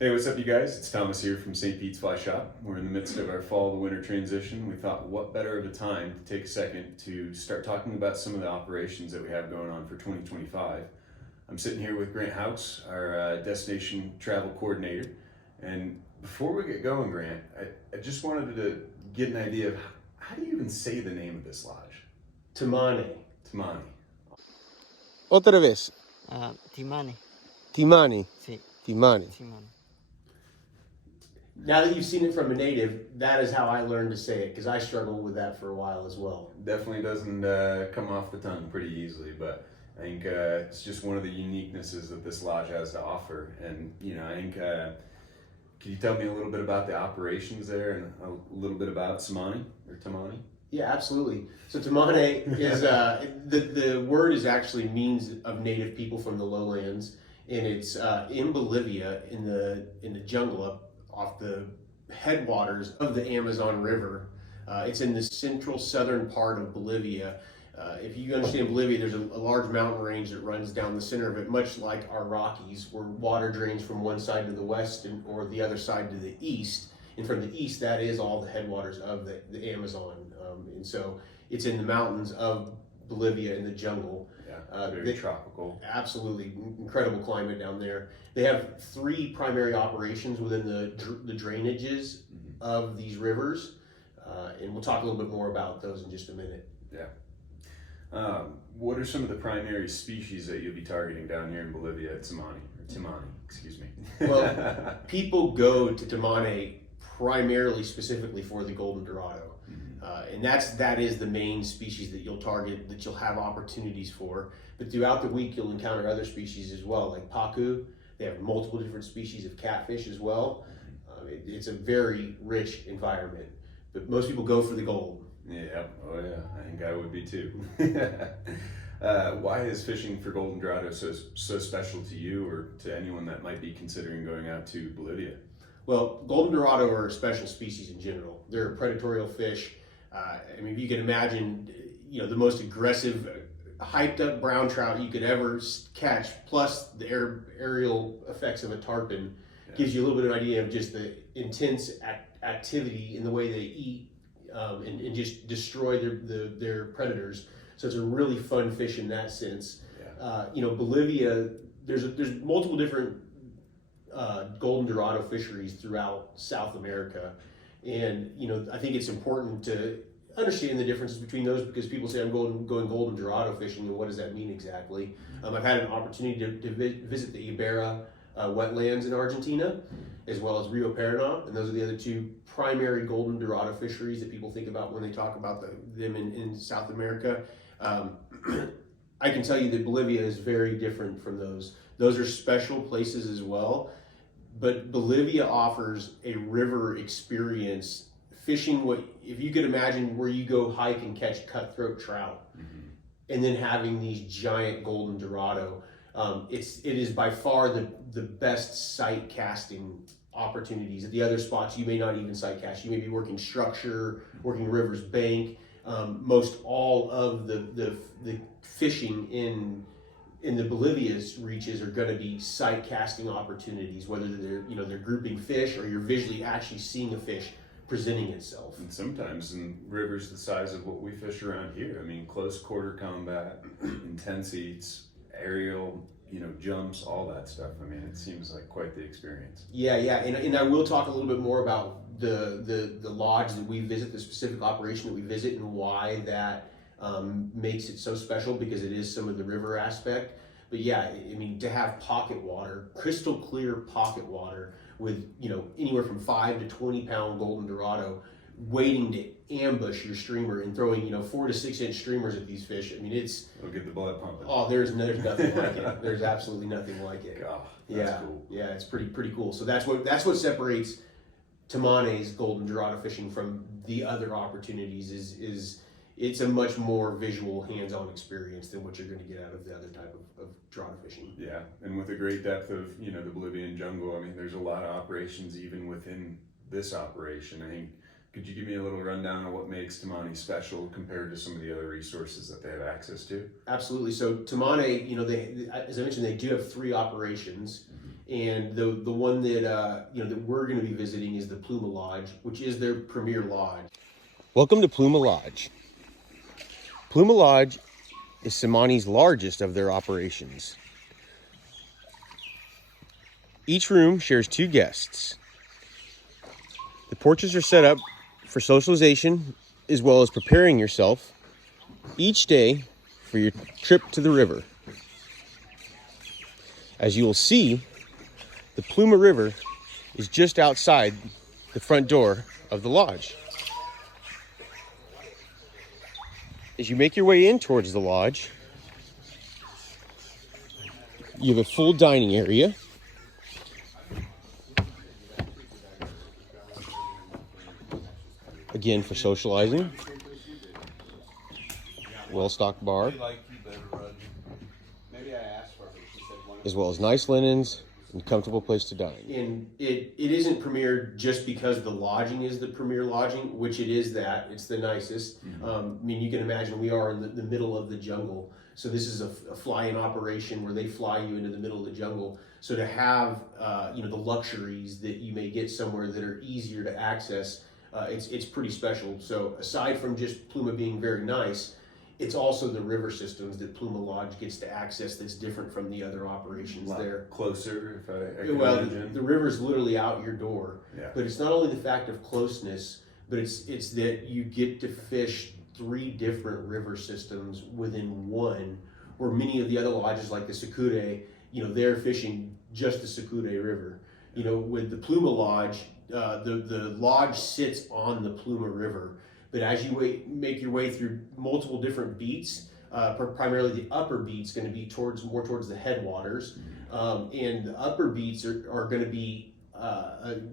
Hey, what's up, you guys? It's Thomas here from St. Pete's Fly Shop. We're in the midst of our fall to winter transition. We thought, what better of a time to take a second to start talking about some of the operations that we have going on for 2025. I'm sitting here with Grant House, our destination travel coordinator. And before we get going, Grant, I just wanted to get an idea of how do you even say the name of this lodge? Tsimane. Tsimane. Otra vez. Tsimane. Tsimane. Sí, Tsimane. Tsimane. Now that you've seen it from a native, that is how I learned to say it, because I struggled with that for a while as well. Definitely doesn't come off the tongue pretty easily, but I think it's just one of the uniquenesses that this lodge has to offer. And I think, can you tell me a little bit about the operations there and a little bit about Tsimane or Tsimane? Yeah, absolutely. So Tsimane is the word is actually means of native people from the lowlands, and it's in Bolivia in the jungle up off the headwaters of the Amazon River. It's in the central southern part of Bolivia. If you understand Bolivia, there's a large mountain range that runs down the center of it, much like our Rockies, where water drains from one side to the west or the other side to the east. And from the east, that is all the headwaters of the Amazon. And so it's in the mountains of Bolivia in the jungle. Very tropical. Absolutely incredible climate down there. They have three primary operations within the drainages of these rivers, and we'll talk a little bit more about those in just a minute. Yeah. What are some of the primary species that you'll be targeting down here in Bolivia at Tsimane, excuse me. Well, people go to Tsimane primarily specifically for the Golden Dorado. And that is the main species that you'll target, that you'll have opportunities for. But throughout the week, you'll encounter other species as well, like pacu. They have multiple different species of catfish as well. It's a very rich environment, but most people go for the gold. Yeah, oh yeah, I think I would be too. Why is fishing for Golden Dorado so special to you or to anyone that might be considering going out to Bolivia? Well, Golden Dorado are a special species in general. They're a predatory fish. If you can imagine, the most aggressive, hyped up brown trout you could ever catch, plus the aerial effects of a tarpon, gives you a little bit of an idea of just the intense activity in the way they eat and just destroy their predators. So it's a really fun fish in that sense. Bolivia, there's multiple different Golden Dorado fisheries throughout South America. And, I think it's important to understand the differences between those, because people say I'm going Golden Dorado fishing, and what does that mean exactly? I've had an opportunity to visit the Iberra wetlands in Argentina, as well as Rio Paraná, and those are the other two primary Golden Dorado fisheries that people think about when they talk about them in South America. I can tell you that Bolivia is very different from those. Those are special places as well. But Bolivia offers a river experience, fishing if you could imagine where you go hike and catch cutthroat trout, and then having these giant Golden Dorado. It is by far the best sight casting opportunities. At the other spots, you may not even sight cast. You may be working structure, working river's bank. Most all of the fishing in the Bolivia's reaches are going to be sight casting opportunities, whether they're grouping fish or you're visually actually seeing a fish presenting itself. And sometimes in rivers the size of what we fish around here, close quarter combat, intense eats, aerial, jumps, all that stuff. It seems like quite the experience. Yeah, and I will talk a little bit more about the lodge that we visit, the specific operation that we visit, and why that makes it so special, because it is some of the river aspect. But yeah, to have pocket water, crystal clear pocket water with anywhere from 5 to 20 pound Golden Dorado waiting to ambush your streamer and throwing 4 to 6 inch streamers at these fish. It'll get the blood pumping. Oh, there's nothing like it. There's absolutely nothing like it. God, that's cool. Yeah, it's pretty cool. So that's what separates Tsimane's Golden Dorado fishing from the other opportunities. Is it's a much more visual, hands-on experience than what you're going to get out of the other type of Dorado fishing. Yeah, and with the great depth of the Bolivian jungle, there's a lot of operations even within this operation. Could you give me a little rundown of what makes Tsimane special compared to some of the other resources that they have access to? Absolutely. So Tsimane, as I mentioned, they do have three operations, And the one that that we're going to be visiting is the Pluma Lodge, which is their premier lodge. Welcome to Pluma Lodge. Pluma Lodge is Tsimane's largest of their operations. Each room shares 2 guests. The porches are set up for socialization as well as preparing yourself each day for your trip to the river. As you will see, the Pluma River is just outside the front door of the lodge. As you make your way in towards the lodge, you have a full dining area. Again, for socializing. Well-stocked bar. As well as nice linens and comfortable place to dine. And it isn't premier just because the lodging is the premier lodging, which it is that. It's the nicest. I mean, you can imagine we are in the middle of the jungle. So this is a fly-in operation where they fly you into the middle of the jungle. So to have, the luxuries that you may get somewhere that are easier to access, it's pretty special. So aside from just Pluma being very nice, it's also the river systems that Pluma Lodge gets to access that's different from the other operations there. Closer, if I can Well, imagine. the river's literally out your door. Yeah. But it's not only the fact of closeness, but it's that you get to fish 3 different river systems within one, where many of the other lodges like the Sakure, they're fishing just the Sakure River. With the Pluma Lodge, the lodge sits on the Pluma River. But as you make your way through multiple different beats, primarily the upper beat's going to be more towards the headwaters, and the upper beats are going to be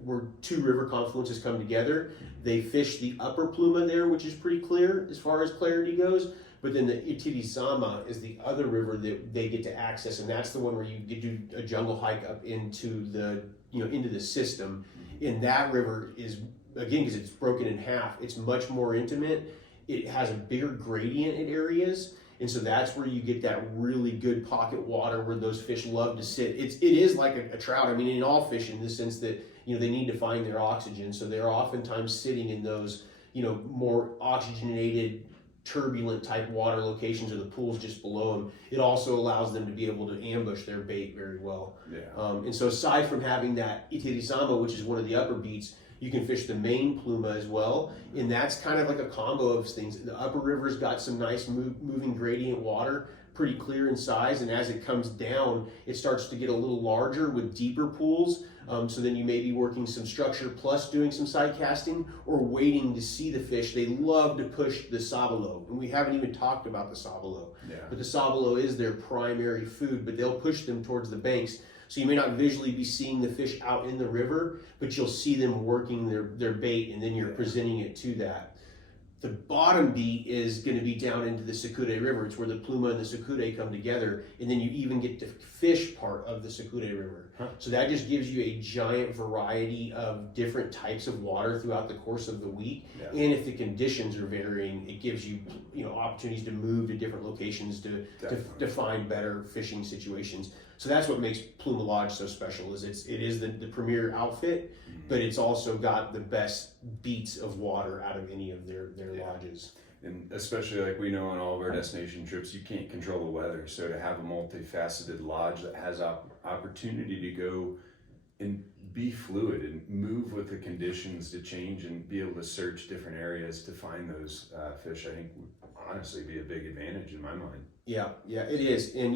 where 2 river confluences come together. They fish the upper Pluma there, which is pretty clear as far as clarity goes. But then the Itirizama is the other river that they get to access, and that's the one where you get to do a jungle hike up into the system. And that river is, again, because it's broken in half, it's much more intimate. It has a bigger gradient in areas, and so that's where you get that really good pocket water where those fish love to sit. It is like a trout. I mean, in all fish, in the sense that they need to find their oxygen, so they're oftentimes sitting in those more oxygenated, turbulent type water locations, or the pools just below them. It also allows them to be able to ambush their bait very well. Yeah. And so aside from having that Itirizama, which is one of the upper beats, you can fish the main Pluma as well, and that's kind of like a combo of things. The upper river's got some nice moving gradient water, pretty clear in size, and as it comes down, it starts to get a little larger with deeper pools. So then you may be working some structure plus doing some side casting, or waiting to see the fish. They love to push the sabalo, and we haven't even talked about the sabalo. Yeah. But the sabalo is their primary food, but they'll push them towards the banks. So you may not visually be seeing the fish out in the river, but you'll see them working their bait, and then you're presenting it to that. The bottom beat is going to be down into the Sakure River. It's where the Pluma and the Sakure come together, and then you even get to fish part of the Sakure River. So that just gives you a giant variety of different types of water throughout the course of the week. Yeah. And if the conditions are varying, it gives you opportunities to move to different locations to find better fishing situations. So that's what makes Pluma Lodge so special. Is it is the premier outfit, but it's also got the best beats of water out of any of their lodges. And especially like we know on all of our destination trips, you can't control the weather. So to have a multifaceted lodge that has opportunity to go and be fluid and move with the conditions to change and be able to search different areas to find those fish, I think would honestly be a big advantage in my mind. Yeah, it is. And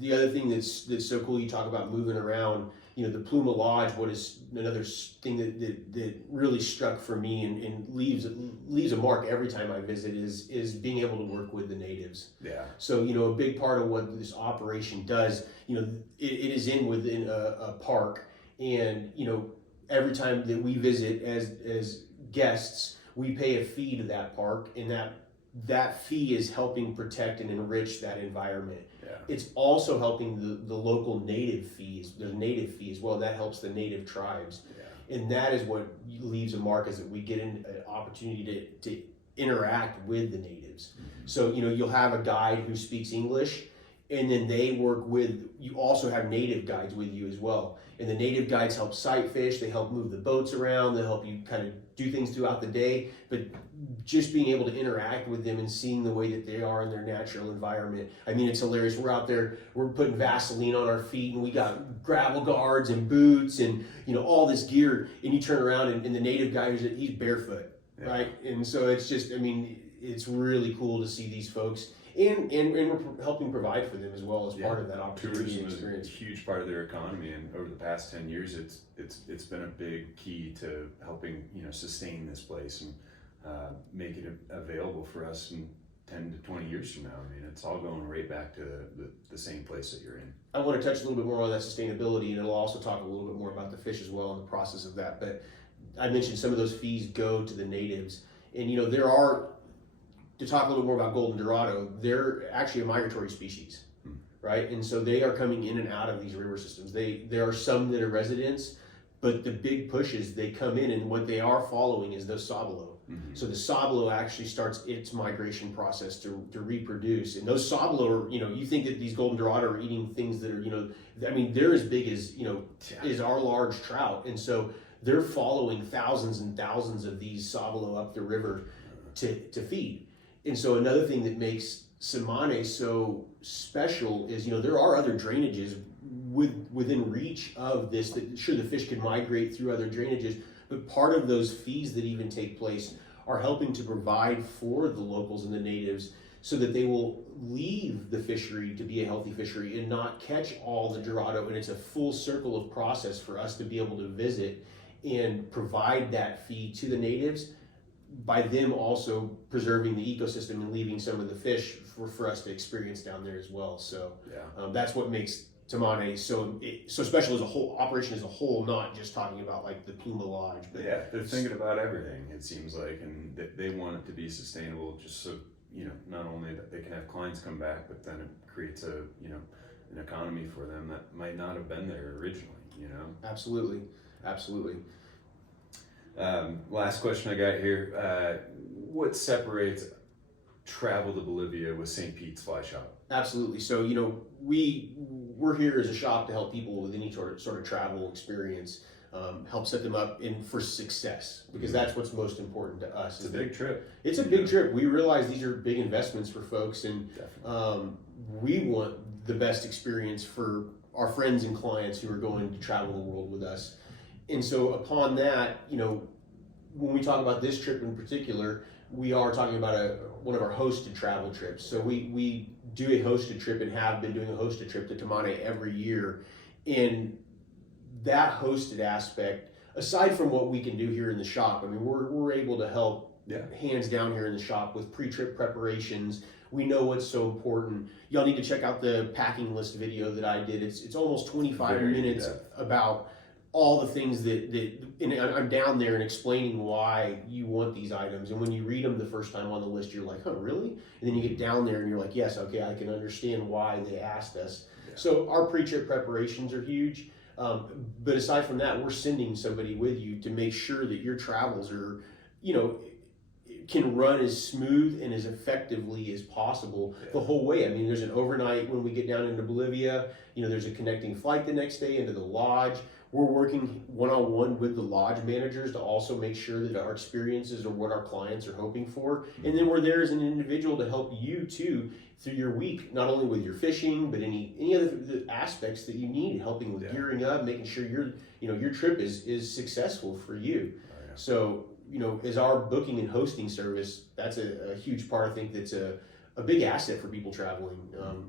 the other thing that's so cool, you talk about moving around. The Pluma Lodge, what is another thing that really struck for me and leaves a mark every time I visit is being able to work with the natives. Yeah. So a big part of what this operation does, it is within a park, and every time that we visit as guests, we pay a fee to that park, and that fee is helping protect and enrich that environment. Yeah. It's also helping the local native fees, the native fee as well. That helps the native tribes. Yeah. And that is what leaves a mark, is that we get an opportunity to interact with the natives. Mm-hmm. So, you'll have a guide who speaks English, And then they work with, you also have native guides with you as well. And the native guides help sight fish, they help move the boats around, they help you kind of do things throughout the day. But just being able to interact with them and seeing the way that they are in their natural environment. I mean, it's hilarious. We're out there, we're putting Vaseline on our feet, and we got gravel guards and boots and, you know, all this gear. And you turn around and the native guy, he's barefoot, right? And so it's just, I mean, it's really cool to see these folks. And we're helping provide for them as well as part of that opportunity and experience. Tourism is a huge part of their economy, and over the past 10 years, it's been a big key to helping, you know, sustain this place and make it available for us in 10 to 20 years from now. I mean, it's all going right back to the same place that you're in. I want to touch a little bit more on that sustainability, and it'll also talk a little bit more about the fish as well and the process of that. But I mentioned some of those fees go to the natives, and you know, there are, to talk a little more about Golden Dorado, they're actually a migratory species, right? And so they are coming in and out of these river systems. There are some that are residents, but the big push is they come in, and what they are following is the sabalo. So the sabalo actually starts its migration process to reproduce. And those sabalo are, you know, you think that these Golden Dorado are eating things that are, you know, I mean, they're as big as, you know, is our large trout. And so they're following thousands and thousands of these sabalo up the river to feed. And so another thing that makes Tsimane so special is, you know, there are other drainages within reach of this, that sure, the fish can migrate through other drainages, but part of those fees that even take place are helping to provide for the locals and the natives so that they will leave the fishery to be a healthy fishery and not catch all the Dorado. And it's a full circle of process for us to be able to visit and provide that fee to the natives, by them also preserving the ecosystem and leaving some of the fish for us to experience down there as well. So that's what makes Tsimane so special as a whole operation as a whole, not just talking about like the Pluma Lodge. But they're thinking about everything, it seems like, and they want it to be sustainable, just so, you know, not only that they can have clients come back, but then it creates a, you know, an economy for them that might not have been there originally, you know? Absolutely. Last question I got here. What separates travel to Bolivia with St. Pete's Fly Shop? Absolutely. So, you know, we're here as a shop to help people with any sort of travel experience, help set them up for success, because that's what's most important to us. It's a big trip. It's a big trip. We realize these are big investments for folks, and we want the best experience for our friends and clients who are going to travel the world with us. And so upon that, you know, when we talk about this trip in particular, we are talking about one of our hosted travel trips. So we do a hosted trip and have been doing a hosted trip to Tsimane every year. And that hosted aspect, aside from what we can do here in the shop, I mean, we're able to help hands down here in the shop with pre-trip preparations. We know what's so important. Y'all need to check out the packing list video that I did. It's almost 25 minutes about all the things that and I'm down there and explaining why you want these items. And when you read them the first time on the list, you're like, oh, really? And then you get down there and you're like, yes, okay, I can understand why they asked us. So our pre-trip preparations are huge. But aside from that, we're sending somebody with you to make sure that your travels are, you know, can run as smooth and as effectively as possible the whole way. I mean, there's an overnight when we get down into Bolivia, you know, there's a connecting flight the next day into the lodge. We're working one-on-one with the lodge managers to also make sure that our experiences are what our clients are hoping for. And then we're there as an individual to help you too through your week, not only with your fishing, but any other aspects that you need, helping with gearing up, making sure your trip is successful for you. So, you know, as our booking and hosting service, that's a huge part. I think that's a big asset for people traveling.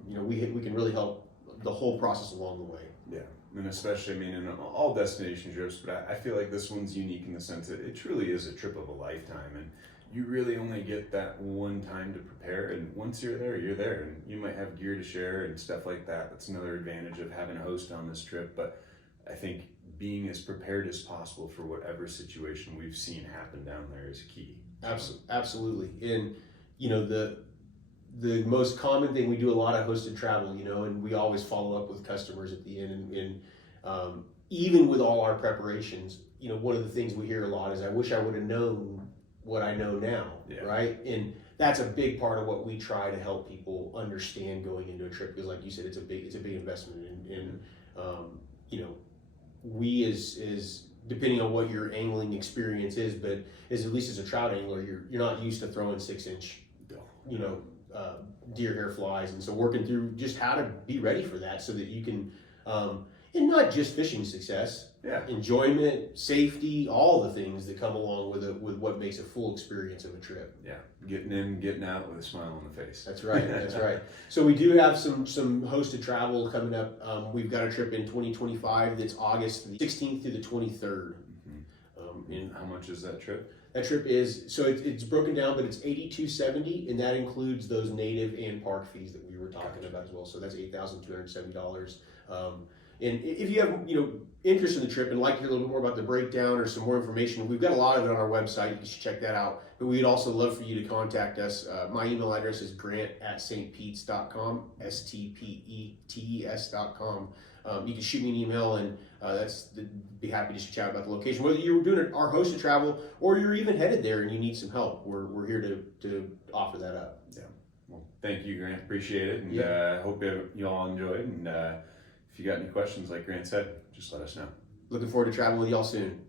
You know, we can really help the whole process along the way. Yeah, and especially, I mean, in all destination trips, but I feel like this one's unique in the sense that it truly is a trip of a lifetime, and you really only get that one time to prepare, and once you're there, and you might have gear to share and stuff like that. That's another advantage of having a host on this trip, but I think being as prepared as possible for whatever situation we've seen happen down there is key. Absolutely. And, you know, the most common thing, we do a lot of hosted travel, you know, and we always follow up with customers at the end. And even with all our preparations, you know, one of the things we hear a lot is, I wish I would have known what I know now, right? And that's a big part of what we try to help people understand going into a trip, because like you said, it's a big investment, and you know, we as depending on what your angling experience is, but at least as a trout angler, you're not used to throwing 6-inch, you know, deer hair flies, and so working through just how to be ready for that so that you can, and not just fishing success, enjoyment, safety, all the things that come along with what makes a full experience of a trip. Yeah, getting in, getting out with a smile on the face. That's right. That's right. So we do have some hosted travel coming up. We've got a trip in 2025 that's August the 16th through the 23rd. And how much is that trip? That trip is, so it's broken down, but it's $8,270, and that includes those native and park fees that we were talking about as well. So that's $8,270. And if you have, you know, interest in the trip and like to hear a little bit more about the breakdown or some more information, we've got a lot of it on our website. You should check that out. But we'd also love for you to contact us. My email address is grant@stpetes.com, STPETES.com. You can shoot me an email, and be happy to chat about the location. Whether you're doing our hosted travel or you're even headed there and you need some help, we're here to offer that up. Yeah. Well, thank you, Grant. Appreciate it, and hope you all enjoyed. And if you got any questions, like Grant said, just let us know. Looking forward to traveling with y'all soon.